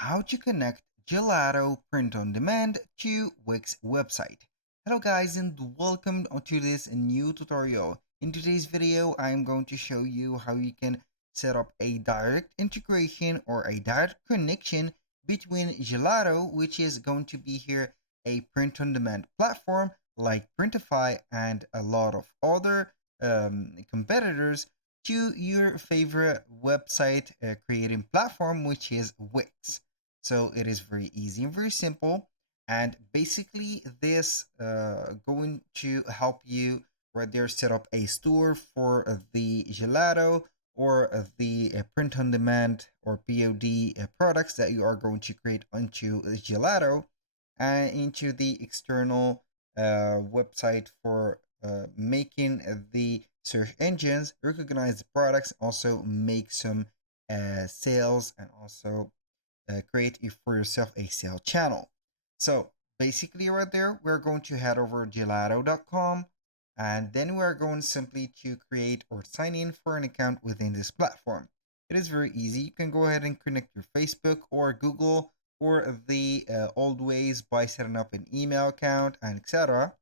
how to connect Gelato print on demand to Wix website. Hello guys and welcome to this new tutorial. In today's video, I am going to show you how you can set up a direct integration or a direct connection between Gelato, which is going to be here a print on demand platform like Printify and a lot of other competitors, to your favorite website creating platform, which is Wix. So it is very easy and very simple. And basically, this going to help you right there set up a store for the Gelato or the print on demand or POD products that you are going to create onto Gelato and into the external website for making the search engines recognize the products, also make some sales, and also create for yourself a sale channel. So basically right there, we're going to head over gelato.com, and then we're going simply to create or sign in for an account within this platform. It is very easy. You can go ahead and connect your Facebook or Google or the old ways by setting up an email account and etc.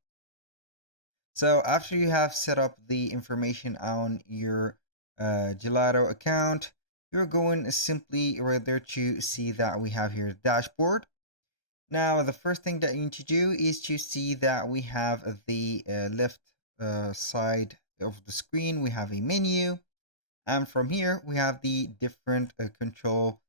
So after you have set up the information on your Gelato account, you're going simply right there to see that we have here dashboard. Now the first thing that you need to do is to see that we have the left side of the screen, we have a menu, and from here we have the different control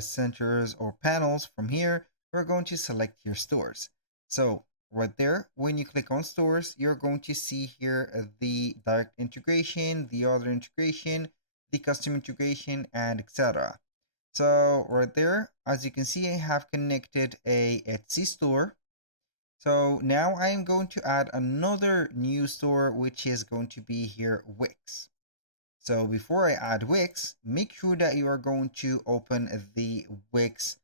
centers or panels. From here we're going to select your stores. So right there, when you click on stores, you're going to see here the direct integration, the other integration, the custom integration, and etc. So right there, as you can see, I have connected a Etsy store. So now I am going to add another new store, which is going to be here Wix. So before I add Wix, make sure that you are going to open the Wix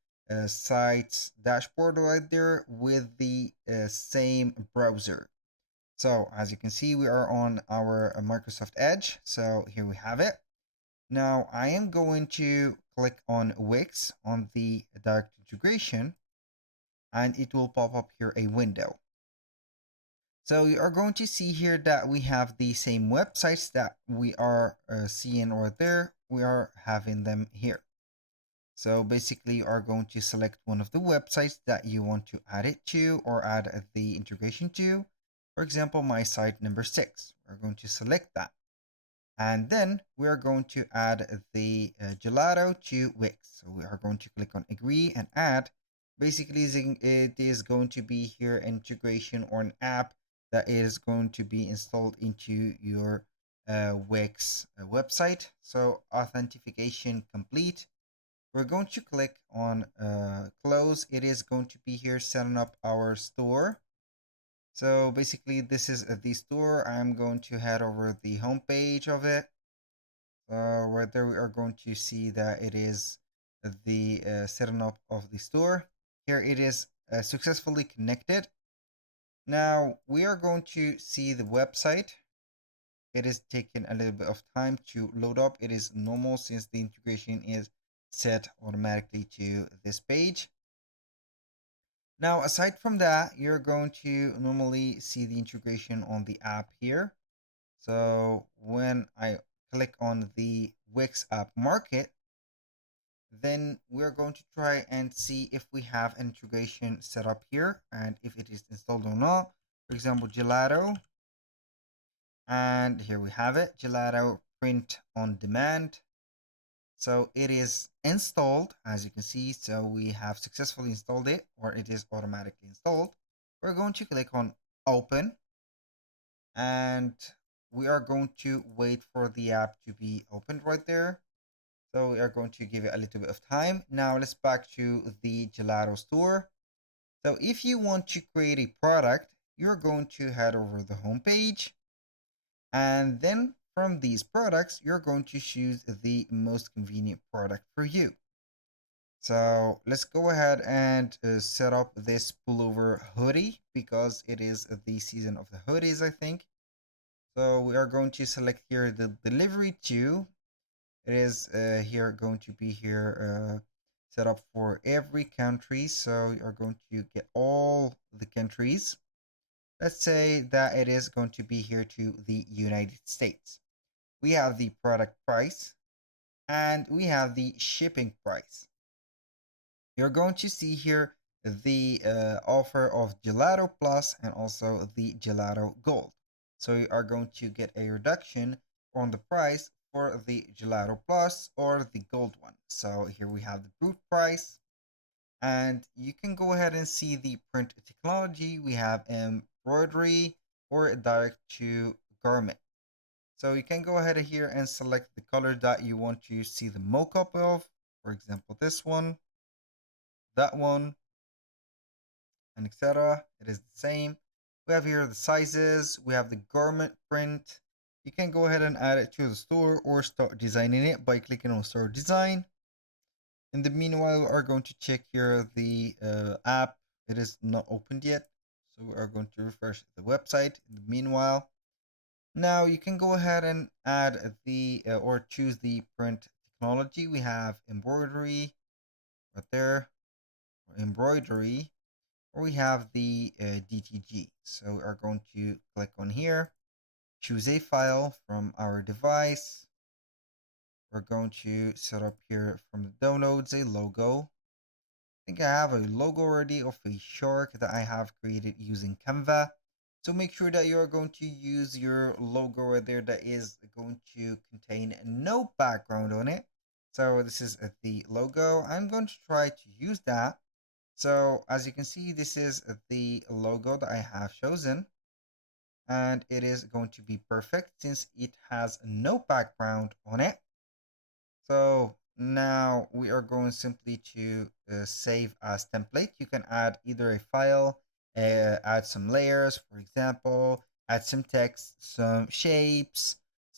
site's dashboard right there with the same browser. So as you can see, we are on our Microsoft Edge. So here we have it. Now I am going to click on Wix on the direct integration, and it will pop up here a window. So you are going to see here that we have the same websites that we are seeing right there. We are having them here. So basically you are going to select one of the websites that you want to add it to or add the integration to. For example, my site number 6. We're going to select that. And then we are going to add the Gelato to Wix. So we are going to click on agree and add. Basically, it is going to be here integration or an app that is going to be installed into your Wix website. So authentication complete. We're going to click on close. It is going to be here setting up our store. So basically this is the store. I'm going to head over the home page of it. Right there we are going to see that it is the setting up of the store. Here it is successfully connected. Now we are going to see the website. It is taking a little bit of time to load up. It is normal since the integration is set automatically to this page. Now, aside from that, you're going to normally see the integration on the app here. So when I click on the Wix app market, then we're going to try and see if we have an integration set up here and if it is installed or not. For example, Gelato. And here we have it, Gelato print on demand. So it is installed, as you can see. So we have successfully installed it, or it is automatically installed. We're going to click on open, and we are going to wait for the app to be opened right there. So we are going to give it a little bit of time. Now let's back to the Gelato store. So if you want to create a product, you're going to head over the home page, and then from these products, you're going to choose the most convenient product for you. So let's go ahead and set up this pullover hoodie because it is the season of the hoodies, I think. So we are going to select here the delivery to. It is here going to be here set up for every country. So you are going to get all the countries. Let's say that it is going to be here to the United States. We have the product price and we have the shipping price. You're going to see here the offer of Gelato Plus and also the Gelato Gold. So you are going to get a reduction on the price for the Gelato Plus or the Gold one. So here we have the brute price, and you can go ahead and see the print technology. We have embroidery or direct to garment. So you can go ahead here and select the color that you want to see the mockup of. For example, this one, that one, and etc. It is the same. We have here the sizes. We have the garment print. You can go ahead and add it to the store or start designing it by clicking on Start Design. In the meanwhile, we are going to check here the app. It is not opened yet, so we are going to refresh the website. In the meanwhile, now you can go ahead and add the or choose the print technology. We have embroidery right there, or embroidery, or we have the DTG. So we are going to click on here, choose a file from our device. We're going to set up here from the downloads a logo. I think I have a logo already of a shark that I have created using Canva. So make sure that you are going to use your logo right there that is going to contain no background on it. So this is the logo. I'm going to try to use that. So as you can see, this is the logo that I have chosen, and it is going to be perfect since it has no background on it. So now we are going simply to save as template. You can add either a file, add some layers, for example, add some text, some shapes,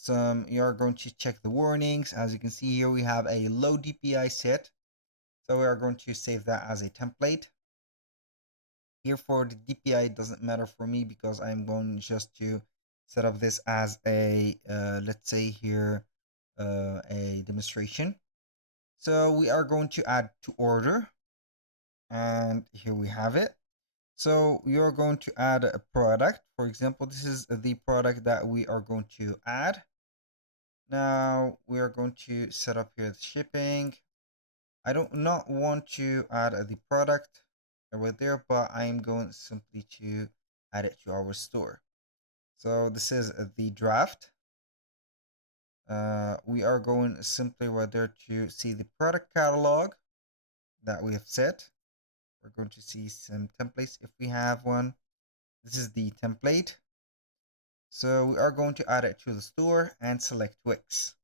you are going to check the warnings. As you can see here, we have a low DPI set. So we are going to save that as a template. Here for the DPI, it doesn't matter for me because I'm going just to set up this as a, let's say here, a demonstration. So we are going to add to order, and here we have it. So you're going to add a product. For example, this is the product that we are going to add. Now we are going to set up here the shipping. I don't not want to add the product right there, but I am going simply to add it to our store. So this is the draft. We are going simply right there to see the product catalog that we have set. We're going to see some templates if we have one. This is the template. So we are going to add it to the store and select Wix.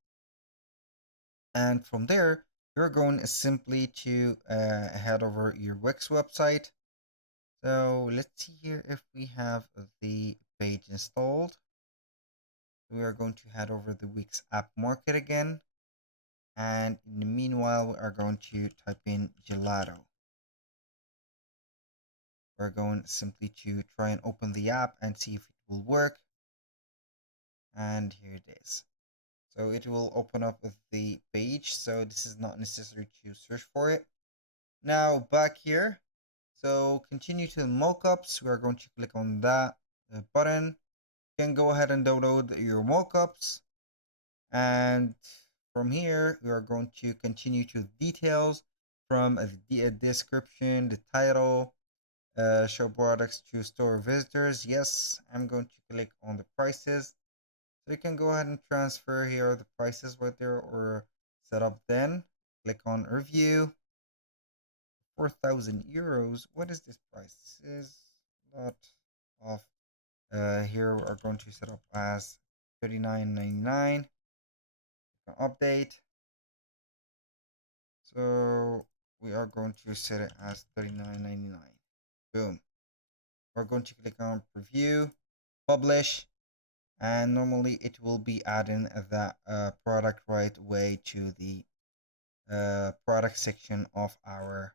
And from there, you're going simply to head over your Wix website. So let's see here if we have the page installed. We are going to head over the Wix app market again. And in the meanwhile, we are going to type in Gelato. We're going simply to try and open the app and see if it will work. And here it is. So it will open up with the page. So this is not necessary to search for it. Now back here. So continue to the mockups. We are going to click on that button. You can go ahead and download your mockups. And from here, we are going to continue to details from the description, the title, show products to store visitors. Yes, I'm going to click on the prices. So you can go ahead and transfer here the prices right there or set up then. Click on review. 4,000 euros. What is this price? This is not off. Here we are going to set up as 39.99. Update. So we are going to set it as 39.99. Boom. We're going to click on preview, publish, and normally it will be adding that product right away to the product section of our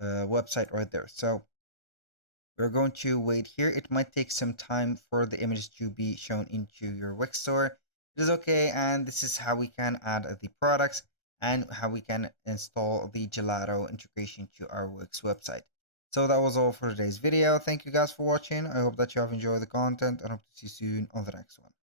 website right there. So we're going to wait here. It might take some time for the images to be shown into your Wix store. It is okay, and this is how we can add the products. and how we can install the Gelato integration to our Wix website. So that was all for today's video. Thank you guys for watching. I hope that you have enjoyed the content and hope to see you soon on the next one.